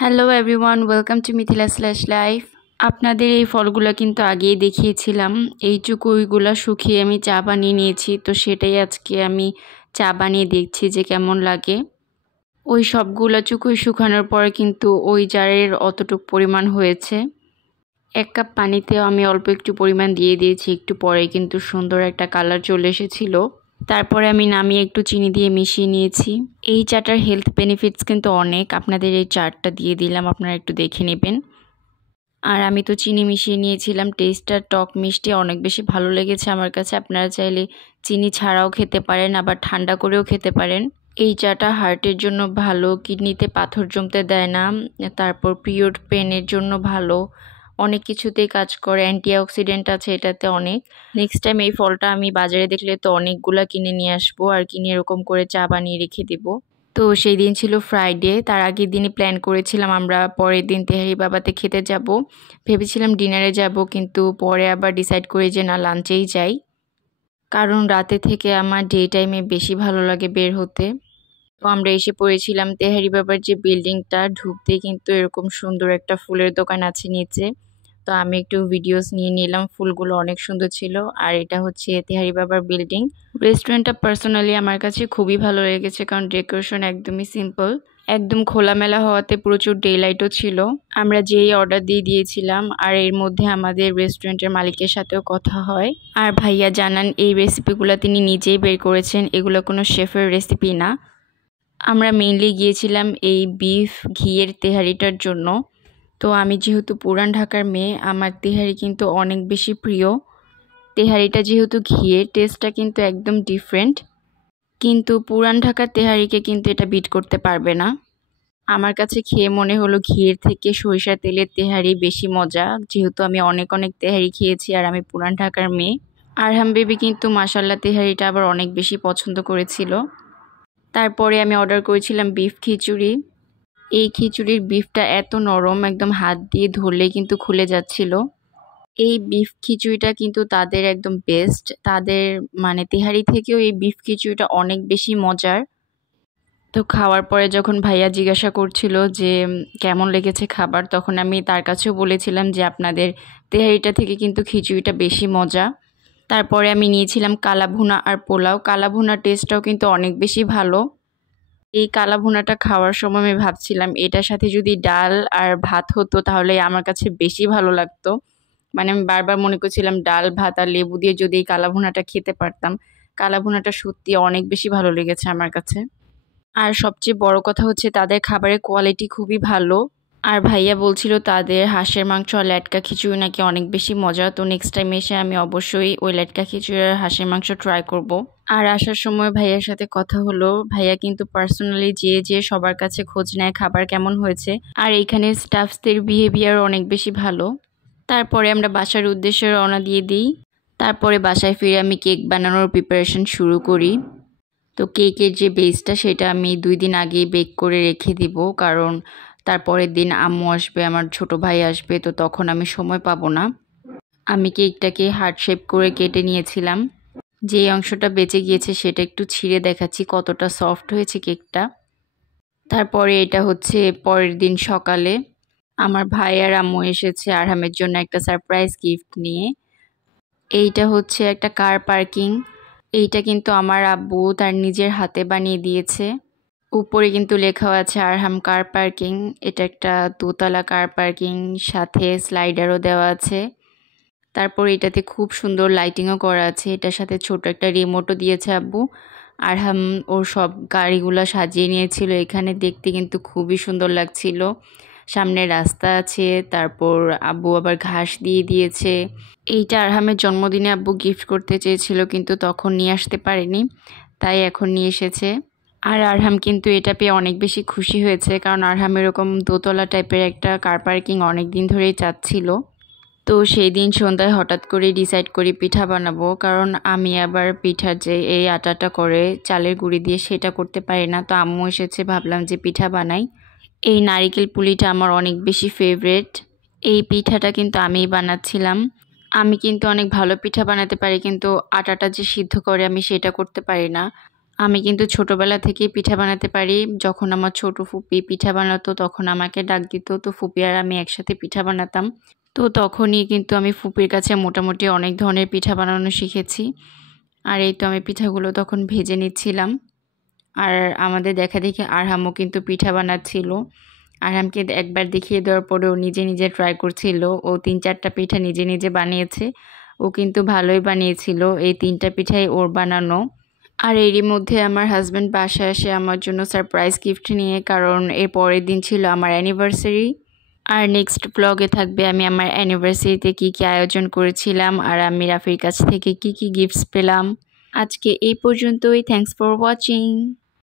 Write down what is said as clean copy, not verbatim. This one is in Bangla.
Hello everyone, welcome to Mithila slash life. আপনাদের এই ফলগুলো কিন্তু আগেই দেখিয়েছিলাম। এই চুকুইগুলো শুকিয়ে আমি চা বানিয়ে নিয়েছি, তো সেটাই আজকে আমি চা বানিয়ে দেখছি যে কেমন লাগে। ওই সবগুলো চুকুই শুকানোর পরে কিন্তু ওই জারের অতটুক পরিমাণ হয়েছে। 1 কাপ পানিতেও আমি অল্প একটু পরিমাণ দিয়ে দিয়েছি, একটু পরে কিন্তু সুন্দর একটা কালার চলে এসেছিল। তারপরে আমি নামিয়ে একটু চিনি দিয়ে মিশিয়ে নিয়েছি। এই চাটার হেলথ বেনিফিটস কিন্তু অনেক, আপনাদের এই চাটটা দিয়ে দিলাম, আপনারা একটু দেখে নেবেন। আর আমি তো চিনি মিশিয়ে নিয়েছিলাম। টেস্টটা টক মিষ্টি অনেক বেশি ভালো লেগেছে আমার কাছে। আপনারা চাইলে চিনি ছাড়াও খেতে পারেন, আবার ঠান্ডা করেও খেতে পারেন। এই চাটা হার্টের জন্য ভালো, কিডনিতে পাথর জমতে দেয় না, তারপর পিরিয়ড পেনের জন্য ভালো, অনেক কিছুতেই কাজ করে। অ্যান্টিঅক্সিডেন্ট আছে এটাতে অনেক। নেক্সট টাইম এই ফলটা আমি বাজারে দেখলে তো অনেকগুলা কিনে নিয়ে আসবো, আর কিনে এরকম করে চা বানিয়ে রেখে দেবো। তো সেই দিন ছিল ফ্রাইডে, তার আগের দিনই প্ল্যান করেছিলাম আমরা পরের দিন তেহারি বাবাতে খেতে যাব। ভেবেছিলাম ডিনারে যাব, কিন্তু পরে আবার ডিসাইড করি যে না, লাঞ্চেই যাই, কারণ রাতে থেকে আমার ডে টাইমে বেশি ভালো লাগে বের হতে। তো আমরা এসে পড়েছিলাম তেহারি বাবার যে বিল্ডিংটা, ঢুকতে কিন্তু এরকম সুন্দর একটা ফুলের দোকান আছে নিচে। তো আমি একটু ভিডিওস নিয়ে নিলাম, ফুলগুলো অনেক সুন্দর ছিল। আর এটা হচ্ছে তেহারি বাবার বিল্ডিং। রেস্টুরেন্টটা পার্সোনালি আমার কাছে খুবই ভালো লেগেছে, কারণ ডেকোরেশন একদমই সিম্পল, একদম খোলামেলা হওয়াতে প্রচুর ডে লাইটও ছিল। আমরা যেই অর্ডার দিয়ে দিয়েছিলাম, আর এর মধ্যে আমাদের রেস্টুরেন্টের মালিকের সাথেও কথা হয়। আর ভাইয়া জানান এই রেসিপিগুলো তিনি নিজেই বের করেছেন, এগুলো কোনো শেফের রেসিপি না। আমরা মেইনলি গিয়েছিলাম এই বিফ ঘিয়ের তেহারিটার জন্য। তো আমি যেহেতু পুরান ঢাকার মেয়ে, আমার তেহারি কিন্তু অনেক বেশি প্রিয়। তেহারিটা যেহেতু ঘিয়ের, টেস্টটা কিন্তু একদম ডিফারেন্ট, কিন্তু পুরান ঢাকার তেহারিকে কিন্তু এটা বিট করতে পারবে না। আমার কাছে খেয়ে মনে হলো ঘিয়ের থেকে সরিষার তেলের তেহারি বেশি মজা, যেহেতু আমি অনেক অনেক তেহারি খেয়েছি আর আমি পুরান ঢাকার মেয়ে। আরহাম বেবি কিন্তু মাশাল্লাহ তেহারিটা আবার অনেক বেশি পছন্দ করেছিল। তারপরে আমি অর্ডার করেছিলাম বিফ খিচুড়ি। এই খিচুড়ির বিফটা এত নরম, একদম হাত দিয়ে ধরলেই কিন্তু খুলে যাচ্ছিল। এই বিফ খিচুড়িটা কিন্তু তাদের একদম বেস্ট, তাদের মানে তেহারি থেকেও এই বিফ খিচুড়িটা অনেক বেশি মজার। তো খাওয়ার পরে যখন ভাইয়া জিজ্ঞাসা করছিল যে কেমন লেগেছে খাবার, তখন আমি তার কাছেও বলেছিলাম যে আপনাদের তেহারিটা থেকে কিন্তু খিচুড়িটা বেশি মজা। তারপরে আমি নিয়েছিলাম কালাভুনা আর পোলাও। কালাভুনার টেস্টটাও কিন্তু অনেক বেশি ভালো। এই কালাভুনাটা খাওয়ার সময় আমি ভাবছিলাম এটার সাথে যদি ডাল আর ভাত হতো তাহলে আমার কাছে বেশি ভালো লাগতো। মানে আমি বারবার মনে করছিলাম ডাল ভাত আর লেবু দিয়ে যদি এই কালাভুনাটা খেতে পারতাম। কালাভুনাটা সত্যি অনেক বেশি ভালো লেগেছে আমার কাছে। আর সবচেয়ে বড় কথা হচ্ছে তাদের খাবারের কোয়ালিটি খুবই ভালো। আর ভাইয়া বলছিল তাদের হাঁসের মাংস আর লেটকা খিচুড়ি নাকি অনেক বেশি মজা। তো নেক্সট টাইম এসে আমি অবশ্যই ওই লেটকা খিচুড়ি আর হাঁসের মাংস ট্রাই করব। আর আসার সময় ভাইয়ার সাথে কথা হলো, ভাইয়া কিন্তু পার্সোনালি যে সবার কাছে খোঁজ নেয় খাবার কেমন হয়েছে। আর এইখানে স্টাফসদের বিহেভিয়ার অনেক বেশি ভালো। তারপরে আমরা বাসার উদ্দেশ্যে রওনা দিয়ে দিই। তারপরে বাসায় ফিরে আমি কেক বানানোর প্রিপারেশন শুরু করি। তো কেকের যে বেসটা সেটা আমি 2 দিন আগেই বেক করে রেখে দিব, কারণ তারপরের দিন আম্মু আসবে, আমার ছোট ভাই আসবে, তো তখন আমি সময় পাবো না। আমি কেকটাকে হার্ট শেপ করে কেটে নিয়েছিলাম। যে অংশটা বেঁচে গিয়েছে সেটা একটু ছিঁড়ে দেখাচ্ছি কতটা সফট হয়েছে কেকটা। তারপরে এটা হচ্ছে পরের দিন সকালে আমার ভাই আর আম্মু এসেছে আরহামের জন্য একটা সারপ্রাইজ গিফট নিয়ে। এইটা হচ্ছে একটা কার পার্কিং। এইটা কিন্তু আমার আব্বু তার নিজের হাতে বানিয়ে দিয়েছে। উপরে কিন্তু লেখাও আছে আরহাম কার পার্কিং। এটা একটা দোতলা কার পার্কিং, সাথে স্লাইডারও দেওয়া আছে। তারপর এটাতে খুব সুন্দর লাইটিংও করা আছে। এটার সাথে ছোট একটা রিমোটও দিয়েছে আব্বু। আরহাম ওর সব গাড়িগুলো সাজিয়ে নিয়েছিল এখানে, দেখতে কিন্তু খুবই সুন্দর লাগছিল। সামনে রাস্তা আছে, তারপর আব্বু আবার ঘাস দিয়ে দিয়েছে। এইটা আরহামের জন্মদিনে আব্বু গিফট করতে চেয়েছিল, কিন্তু তখন নিয়ে আসতে পারেনি, তাই এখন নিয়ে এসেছে। আর আরহাম কিন্তু এটা পেয়ে অনেক বেশি খুশি হয়েছে, কারণ আরহাম এরকম দোতলা টাইপের একটা কার পার্কিং অনেক দিন ধরেই চাচ্ছিল। তো সেই দিন সন্ধ্যায় হঠাৎ করে ডিসাইড করি পিঠা বানাবো, কারণ আমি আবার পিঠার যে এই আটাটা করে চালের গুঁড়ি দিয়ে সেটা করতে পারি না। তো আম্মু এসেছে, ভাবলাম যে পিঠা বানাই। এই নারিকেল পুলিটা আমার অনেক বেশি ফেভারেট। এই পিঠাটা কিন্তু আমিই বানাচ্ছিলাম। আমি কিন্তু অনেক ভালো পিঠা বানাতে পারি, কিন্তু আটাটা যে সিদ্ধ করে আমি সেটা করতে পারি না। আমি কিন্তু ছোটবেলা থেকেই পিঠা বানাতে পারি। যখন আমার ছোট ফুপি পিঠা বানাতো তখন আমাকে ডাক দিত। তো ফুপি আর আমি একসাথে পিঠা বানাতাম। তো তখনই কিন্তু আমি ফুপির কাছে মোটামুটি অনেক ধরনের পিঠা বানানো শিখেছি। আর এই তো আমি পিঠাগুলো তখন ভেজে নিচ্ছিলাম। আর আমাদের দেখাদেখি আরহামও কিন্তু পিঠা বানাচ্ছিল। আরহামকে একবার দেখিয়ে দেওয়ার পরে ও নিজে নিজে ট্রাই করছিল। ও ৩-৪টা পিঠা নিজে নিজে বানিয়েছে। ও কিন্তু ভালোই বানিয়েছিল। এই ৩টা পিঠাই ওর বানানো। আর এরই মধ্যে আমার হাজব্যান্ড বাসায় আসে আমার জন্য সারপ্রাইজ গিফট নিয়ে, কারণ এর পরের দিন ছিল আমার অ্যানিভার্সারি। আর নেক্সট ব্লগে থাকবে আমি আমার অ্যানিভার্সারিতে কী কী আয়োজন করেছিলাম আর আমি রাফির কাছ থেকে কী কী গিফটস পেলাম। আজকে এই পর্যন্তই। Thanks for watching.